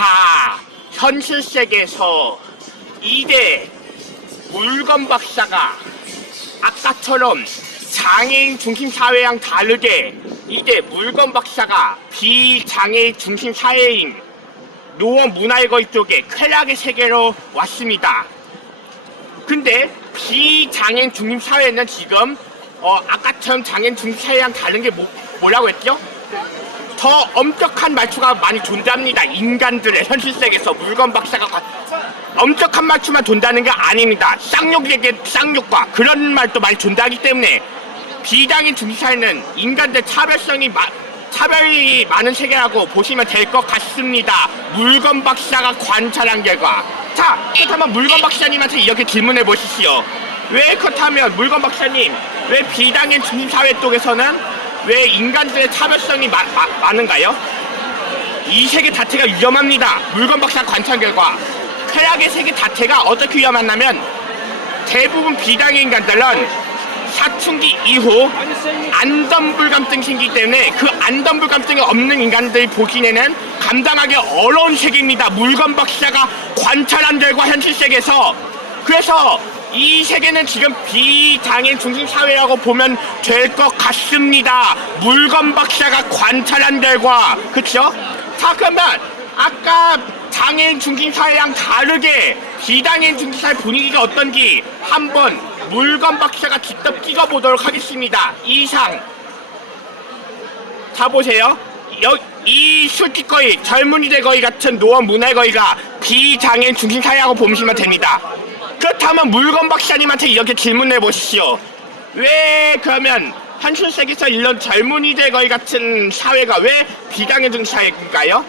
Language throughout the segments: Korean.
자, 현실 세계에서 2대 물건 박사가 아까처럼 장애인 중심 사회랑 다르게 2대 물건 박사가 비장애인 중심 사회인 노원 문화의 거리 쪽에 쾌락의 세계로 왔습니다. 근데 비장애인 중심 사회는 지금 아까처럼 장애인 중심 사회랑 다른 게 뭐라고 했죠? 더 엄격한 말투가 많이 존재합니다. 인간들의 현실 세계에서 물건 박사가 엄격한 말투만 존재하는 게 아닙니다. 쌍욕에게 쌍욕과 그런 말도 많이 존재하기 때문에 비장애인 중심 사회는 인간들 차별이 많은 세계라고 보시면 될 것 같습니다. 물건 박사가 관찰한 결과. 자, 그렇다면 물건 박사님한테 이렇게 질문해 보시시오. 왜 그렇다면 물건 박사님, 왜 비장애인 중심 사회 쪽에서는 왜 인간들의 차별성이 많은가요? 이 세계 자체가 위험합니다. 물건 박사 관찰 결과 쾌락의 세계 자체가 어떻게 위험하냐면 대부분 비장애인 인간들은 사춘기 이후 안전불감증이 생기기 때문에 그 안전불감증이 없는 인간들이 보기에는 감당하기 어려운 세계입니다. 물건 박사가 관찰한 결과 현실 세계에서. 그래서 이 세계는 지금 비장애인 중심 사회라고 보면 될 것 같습니다. 물건 박사가 관찰한 결과. 그쵸? 자, 그러면 아까 장애인 중심 사회랑 다르게 비장애인 중심 사회 분위기가 어떤지 한번 물건 박사가 직접 찍어보도록 하겠습니다. 이상. 자, 보세요. 이 술집거리, 젊은이들 거리 같은 노원 문화의 거리가 비장애인 중심 사회라고 보시면 됩니다. 그렇다면 물건 박사님한테 이렇게 질문해 보시오. 왜 그러면 현실 세계에서 이런 젊은이들 거리 같은 사회가 왜 비장애인 중심 사회인가요?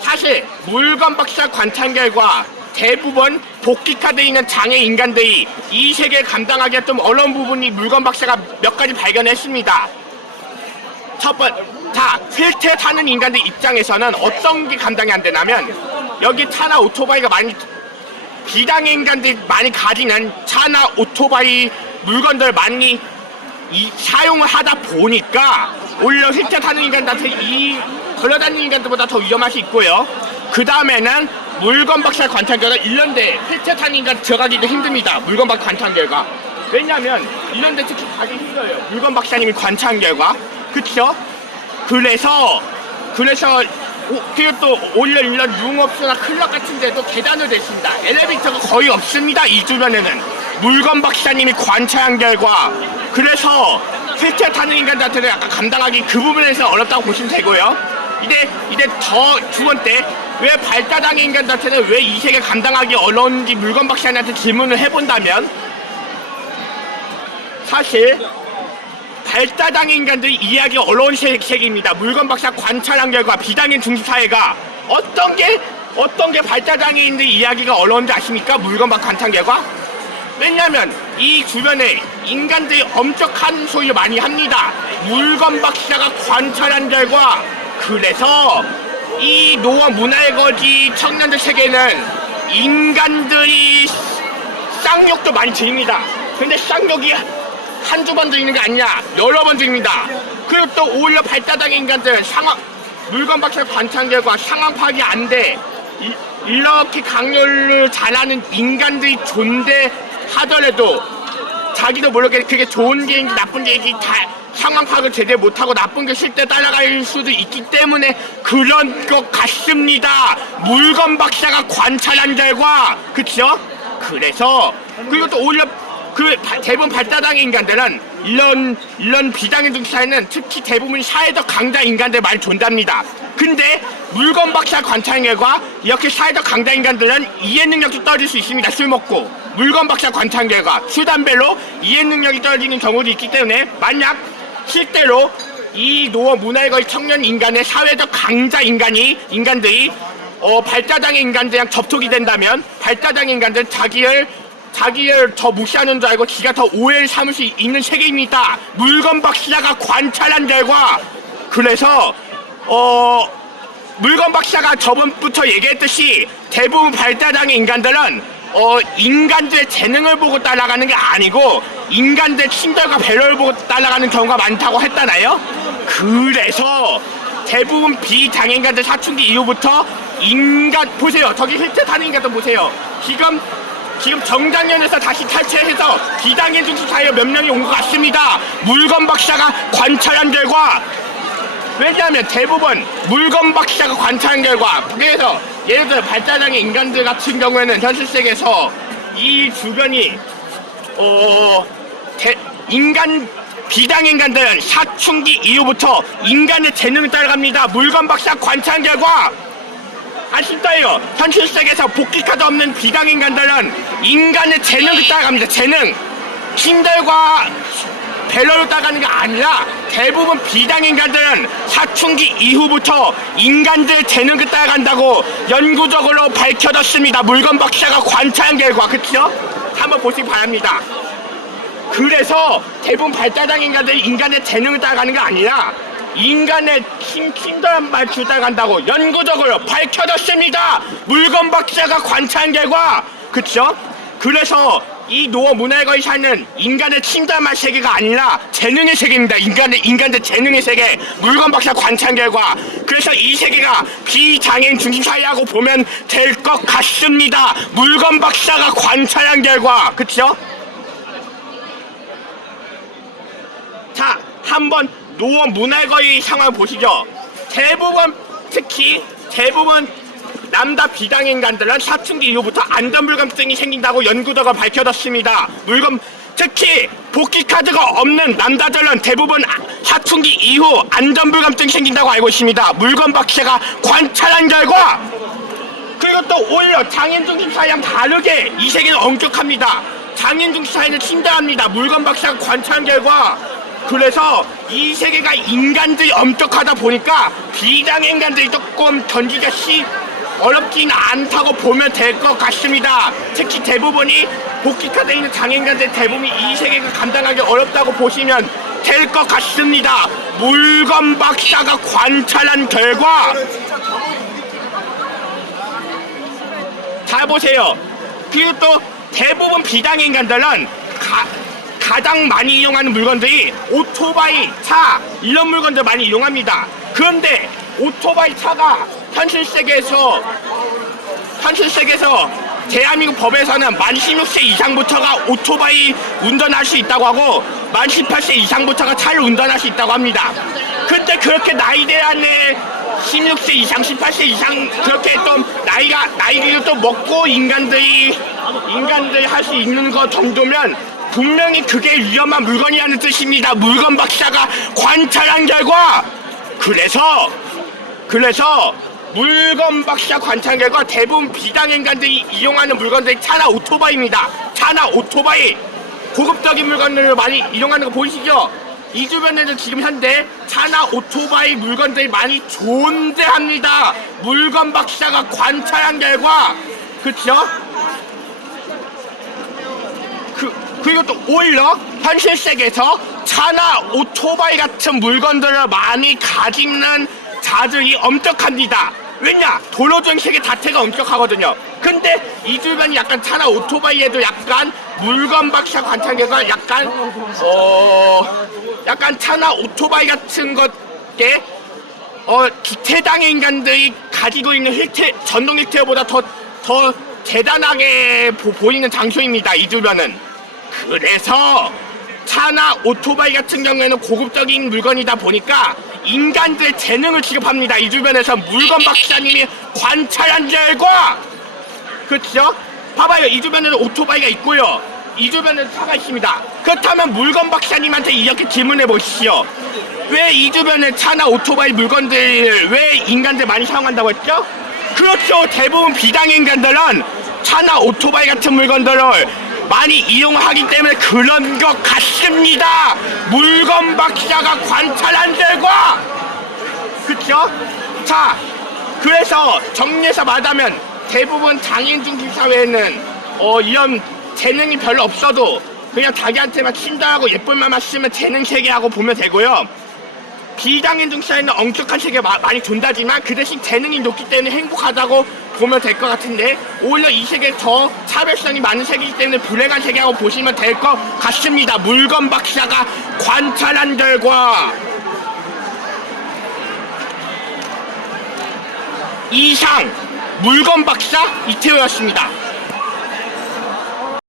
사실 물건 박사 관찰 결과 대부분 복귀카드에 있는 장애 인간들이 이 세계를 감당하기가 좀 어려운 부분이 물건 박사가 몇 가지 발견했습니다. 첫 번째, 자, 휠체어 타는 인간들 입장에서는 어떤 게 감당이 안 되냐면 여기 차나 오토바이가 많이 비장애 인간들이 많이 가지는 차나 오토바이 물건들 많이 사용을 하다 보니까 오히려 휠체어 타는 인간들한테 이 걸어다니는 인간들보다 더 위험할 수 있고요. 그 다음에는 물건 박사 관찰 결과 이런데 휠체어 타는 인간 들어가기도 힘듭니다. 물건 박사 관찰 결과. 왜냐면 이런데 특히 가기 힘들어요. 물건 박사님이 관찰한 결과. 그쵸? 그래서 그리고 또 오히려 이런 융업소나 클럽 같은 데도 계단을 댔습니다. 엘리베이터가 거의 없습니다. 이 주변에는. 물건 박사님이 관찰한 결과. 그래서 휠체어 타는 인간들한테는 약간 감당하기 그 부분에서 어렵다고 보시면 되고요. 이제 두 번째, 왜 발달장애 인간들한테는 왜 이 세계 감당하기 어려운지 물건 박사님한테 질문을 해본다면 사실 발달장애 인간들이 이해하기 어려운 세계입니다. 물건 박사 관찰한 결과 비장애인 중심 사회가 어떤 게 발달장애인들이 이해하기가 어려운지 아십니까? 물건 박사 관찰 결과. 왜냐면 이 주변에 인간들이 엄격한 소리를 많이 합니다. 물건 박사가 관찰한 결과. 그래서 이 노원 문화의 거지 청년들 세계는 인간들이 쌍욕도 많이 들립니다. 근데 쌍욕이 한두 번 들리는 게 아니라 여러 번 들립니다. 그리고 또 오히려 발달장애 인간들 물건 박사 관찰 결과 상황 파악이 안 돼. 이렇게 강요를 잘하는 인간들이 존재하더라도 자기도 모르게 그게 좋은 얘기인지 나쁜 얘기인지 다 상황 파악을 제대로 못하고 나쁜 게 실제 따라갈 수도 있기 때문에 그런 것 같습니다. 물건 박사가 관찰한 결과. 그쵸? 그래서 그리고 또 오히려 대부분 발달장애 인간들은 이런 비장애 중심 사회는 특히 대부분 사회적 강자 인간들 많이 존재합니다. 근데 물건 박사 관찰 결과 이렇게 사회적 강자 인간들은 이해 능력도 떨어질 수 있습니다. 술 먹고. 물건 박사 관찰 결과 술 담배로 이해 능력이 떨어지는 경우도 있기 때문에 만약 실제로 이 노원 문화의 거리 청년 인간의 사회적 강자 인간들이 발달장애 인간들이랑 접촉이 된다면 발달장애 인간들은 자기를 더 무시하는 줄 알고 지가 더 오해를 삼을 수 있는 세계입니다. 물건 박사가 관찰한 결과. 그래서 물건 박사가 저번부터 얘기했듯이 대부분 발달장애 인간들은 인간들의 재능을 보고 따라가는 게 아니고 인간들의 친절과 배려를 보고 따라가는 경우가 많다고 했잖아요. 그래서 대부분 비장애인간들 사춘기 이후부터 인간 보세요. 저기 힐트 타는 인간들 보세요. 지금 정장면에서 다시 탈퇴해서 비장애인 중심 사회에 몇 명이 온 것 같습니다. 물건 박사가 관찰한 결과, 왜냐하면 대부분 물건 박사가 관찰한 결과, 그래서 예를 들어 발달장애 인간들 같은 경우에는 현실 세계에서 이 주변이 비장애 인간들은 사춘기 이후부터 인간의 재능을 따라갑니다. 물건 박사 관찰한 결과 아쉽다요. 현실 세계에서 복귀카드 없는 비장애 인간들은 인간의 재능을 따라갑니다. 재능, 신들과 밸런을 따라가는 게 아니라 대부분 비장애 인간들은 사춘기 이후부터 인간들의 재능을 따라간다고 연구적으로 밝혀졌습니다. 물건 박사가 관찰한 결과, 그쵸? 한번 보시기 바랍니다. 그래서 대부분 발달장애 인간들이 인간의 재능을 따라가는 게 아니라 인간의 친절한 말투를 따라간다고 연구적으로 밝혀졌습니다. 물건 박사가 관찰한 결과, 그쵸? 그래서 이 노어 문화에 거의 사는 인간의 친절한 말 세계가 아니라 재능의 세계입니다. 인간의 재능의 세계, 물건 박사 관찰한 결과. 그래서 이 세계가 비장애인 중심 사회라고 보면 될 것 같습니다. 물건 박사가 관찰한 결과, 그쵸? 자, 한번 노어 문화의 상황 보시죠. 특히 대부분 남자 비장애 인간들은 사춘기 이후부터 안전불감증이 생긴다고 연구자가 밝혀졌습니다. 특히 복귀카드가 없는 남자들은 대부분 사춘기 이후 안전불감증이 생긴다고 알고 있습니다. 물건 박사가 관찰한 결과, 그리고 또 오히려 장애인 중심 사회랑 다르게 이 세계는 엄격합니다. 장애인 중심 사회는 친절합니다. 물건 박사가 관찰한 결과, 그래서 이 세계가 인간들이 엄격하다 보니까 비장애 인간들이 조금 견디기가 어렵진 않다고 보면 될 것 같습니다. 특히 대부분이 복귀카드에 있는 장애인간들 대부분이 이 세계가 감당하기 어렵다고 보시면 될 것 같습니다. 물건 박사가 관찰한 결과, 잘 보세요. 그리고 또 대부분 비장애 인간들은 가장 많이 이용하는 물건들이 오토바이, 차, 이런 물건들 많이 이용합니다. 그런데 오토바이 차가 현실 세계에서 대한민국 법에서는 만 16세 이상부터가 오토바이 운전할 수 있다고 하고 만 18세 이상부터가 차를 운전할 수 있다고 합니다. 근데 그렇게 나이대 안에 16세 이상, 18세 이상 그렇게 좀 나이를 또 먹고 인간들이 할 수 있는 것 정도면 분명히 그게 위험한 물건이라는 뜻입니다. 물건 박사가 관찰한 결과, 그래서 물건 박사 관찰 결과 대부분 비장애 인간들이 이용하는 물건들이 차나 오토바이입니다. 차나 오토바이, 고급적인 물건들을 많이 이용하는 거 보이시죠? 이 주변에는 지금 현재 차나 오토바이 물건들이 많이 존재합니다. 물건 박사가 관찰한 결과, 그쵸? 그리고 또 오히려 현실 세계에서 차나 오토바이 같은 물건들을 많이 가지는 자들이 엄격합니다. 왜냐? 도로주행 세계 자체가 엄격하거든요. 근데 이 주변이 약간 차나 오토바이에도 약간 물건 박사 관찰계가 약간 차나 오토바이 같은 것에 기태장애 인간들이 가지고 있는 전동 휠체어보다 더 대단하게 보이는 장소입니다. 이 주변은. 그래서 차나 오토바이 같은 경우에는 고급적인 물건이다 보니까 인간들의 재능을 취급합니다. 이 주변에서 물건 박사님이 관찰한 결과, 그렇죠? 봐봐요. 이 주변에는 오토바이가 있고요. 이 주변에는 차가 있습니다. 그렇다면 물건 박사님한테 이렇게 질문해 보시죠. 왜 이 주변에 차나 오토바이 물건들 왜 인간들 많이 사용한다고 했죠? 그렇죠. 대부분 비장애 인간들은 차나 오토바이 같은 물건들을 많이 이용하기 때문에 그런 것 같습니다. 물건 박사가 관찰한 결과, 그쵸? 자, 그래서 정리해서 말하면 대부분 장애인 중심 사회에는 이런 재능이 별로 없어도 그냥 자기한테만 친절하고 예쁜 말만 쓰면 재능 세계라고 보면 되고요. 비장애인 중심 사회는 엄격한 세계가 많이 존재하지만 그 대신 재능이 높기 때문에 행복하다고 보면 될 것 같은데 오히려 이 세계 더 차별성이 많은 세계이기 때문에 불행한 세계라고 보시면 될 것 같습니다. 물건 박사가 관찰한 결과, 이상 물건 박사 이태호였습니다.